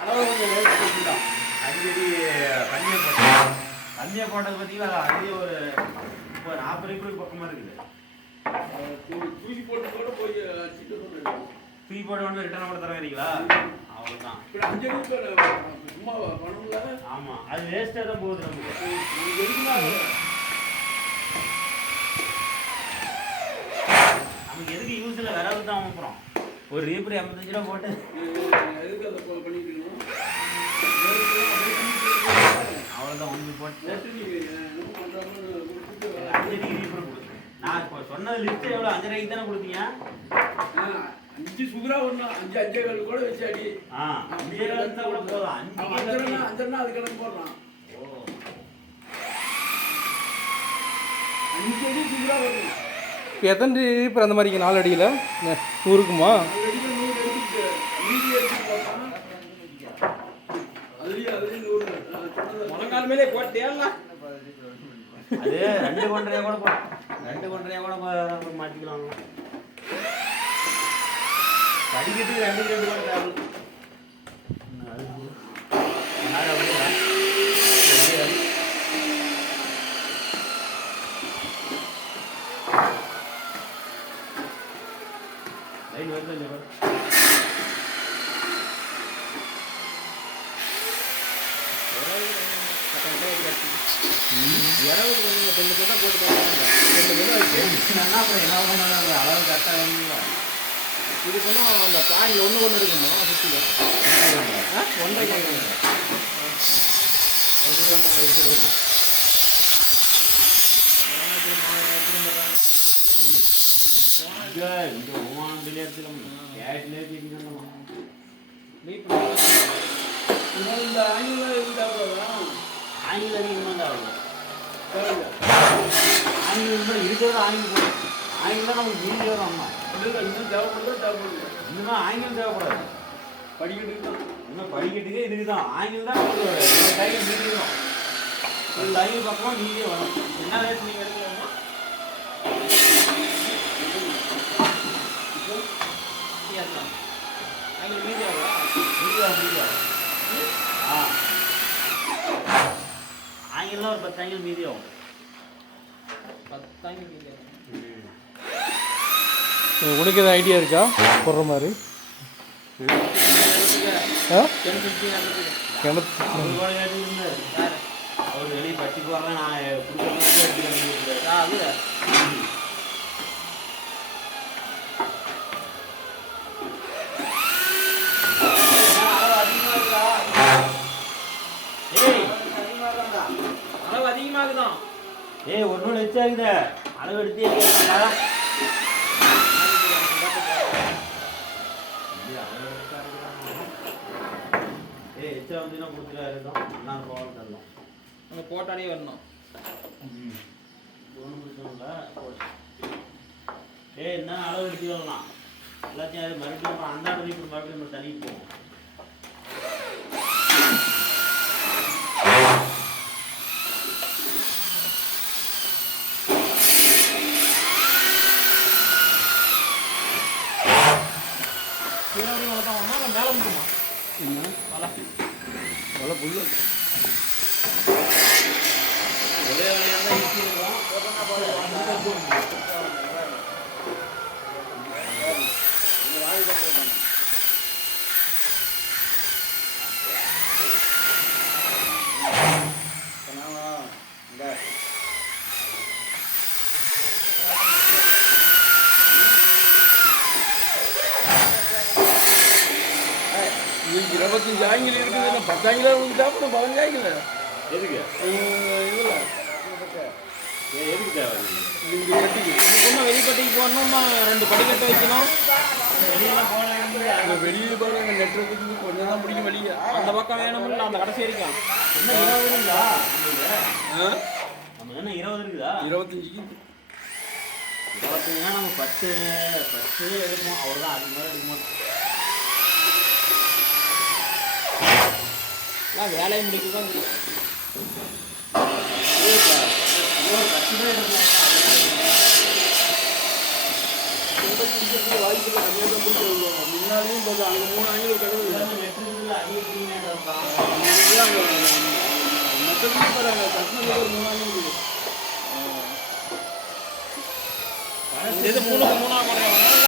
அளவு கொஞ்சம் லேட் கொடுத்துட்டான். அடிக்கடி தண்ணியை போட்டது பார்த்தீங்களா, அதுலேயே ஒரு 40 ரூபாய் பக்கமாக இருக்குது. தூக்கி போட்டு கூட போய் தூக்கி போட்டு வந்து ரிட்டர்ன் கூட தரீங்களா? அவ்வளோதான். சும்மா பணம்ல. ஆமாம், அது வேஸ்ட்டாக தான் போகுது நமக்கு. நமக்கு எதுக்கு யூஸ் இல்லை, விரவு தான் அனுப்புகிறோம். ஒரு ரீப்பர் 85 ரூபா போட்டு எதுக்கு அதை பண்ணிக்கணும்? அவ்வளோதான் ஒன்று போட்டு அஞ்சடிக்கு ரீப்பர் கொடுத்தேன். நான் இப்போ சொன்னது லிஸ்ட்டு எவ்வளோ? 5 ரூபாய்க்கு தானே கொடுத்தீங்க? 5 சுகுரா ஒன்று 5 கால் கூட வச்சு அடி. 5 கால் இருந்தால் கூட போதும். 5 அது கிழங்கு போடலாம். 5 அடி சுகுரா வரும். இப்போ எத்தனை ரீப்பர் அந்த மாதிரிங்க? 4 அடியில் 100க்குமா? 4 அடியில் 100 எடுத்துட்டு மீதி எடுத்து போட்டான். அதுலேயே 100 முழங்கால் மேலே போட்டேலாம். அது 2 கொண்டரையா கூட போடும். 2 கொண்டரையா கூட மாற்றிக்கலாம். படிக்கிறதுக்கு 2 கூட தேவை. லைன் வருது இல்லையா? அளவு கரெக்டாக வேணுங்களா? இது சொன்னால் அந்த பிளாங்கில் ஒன்று இருக்குமா? சுற்றில 1.5 இந்த ஓமாண்டிலே எடுத்துக்கலாம். கேட்லேயே தீர்க்கணும். இந்த ஆங்கிலம் இருந்தால் ஆங்கிலம் அதிகமாக தான் ஆகும். ஆங்கிலம் இருக்கிறது ஆங்கிலம் போடும். ஆங்கிலம் நமக்கு மீதி வரும். அம்மா இன்னும் தேவைப்படுது. இன்னும் ஆங்கிலம் தேவைப்படாது. படிக்கிறதுக்கு தான். இன்னும் படிக்கிறதுக்கே இதுக்கு தான் ஆங்கிலம் தான் நமக்கு டைம் மீதி வரும். ஒரு டைம் பக்கமாக மீதியே வரும். என்ன ரேட் நீங்கள் எடுக்கலாமா? ஆங்கிலம் மீதியாவா? மீதியா ஆங்கிலம் ஒரு 10 ஆங்கிலம் மீதி ஆகும். 10 ஆங்கிலம் மீதியாகும். உனக்கு எதாவது ஐடியா இருக்கா போடுற மாதிரி? அவர் வெளியே பட்டி போகிறேன் நான் கொடுக்குறேன். அளவு அதிகமாகுதான். ஏய் ஒரு நூல் எச்சாகுத அளவு எடுத்தே கேட்கா. ஏய் எச்சா வந்துன்னா கொடுத்துட்டாரு தான் நான் போகணும் தரலாம். நம்ம போட்டாலே வரணும். ஒன்றும் பிரச்சனை இல்லை. ஏய் என்ன அளவு எடுத்து வரலாம் எல்லாத்தையும். அது மறுபடியும் அந்த ரீப்பர் மறுபடியும் நம்ம தனிக்கு போவோம். மேலே முடியுமா? என்ன வலை புல்லு ஒரே வழியாக தான் ஈஸி இருக்கும். இன்னைக்கு 25 ஆங்கிலம் இருக்குது. 10 ஆங்கிலம் கொடுத்தா 15 ஆங்கிலம். எதுக்கு இதில் எதுக்கு தேவை? இங்கே கட்டிக்கு இன்னும் வெளிப்பட்டிக்கு போகணும்னா 2 படிக்கட்டு வைக்கணும். வெளியெல்லாம் போட இந்த வெளியே பாருங்க நெட்வொர்க்கு கொஞ்சம் தான் பிடிக்கும் வெளியே. அந்த பக்கம் வேணும்ல, அந்த கடைசி வரைக்கும். என்ன 20 இருக்குதா? ஆ நம்ம என்ன 20 இருக்குதா? 25க்கு 25னா நம்ம 10 எடுப்போம். அவ்வளோதான். அதுக்கு மேலே எடுக்க மாட்டோம். வேலையை முடிக்கதான் வாய்ப்பு கம்மியாக தான் முடிச்சு முன்னாடியும் போதும் அங்கே 3 ஆங்கிலம் கிடக்குது வெட்டுறதுல அதிக கிளீனாக இருக்கான் மொத்தத்துக்கு போகிறாங்க கட்டினதுக்கு ஒரு 3 ஆங்கிலம் இருக்குது இது 3க்கு 3 போடுறாங்க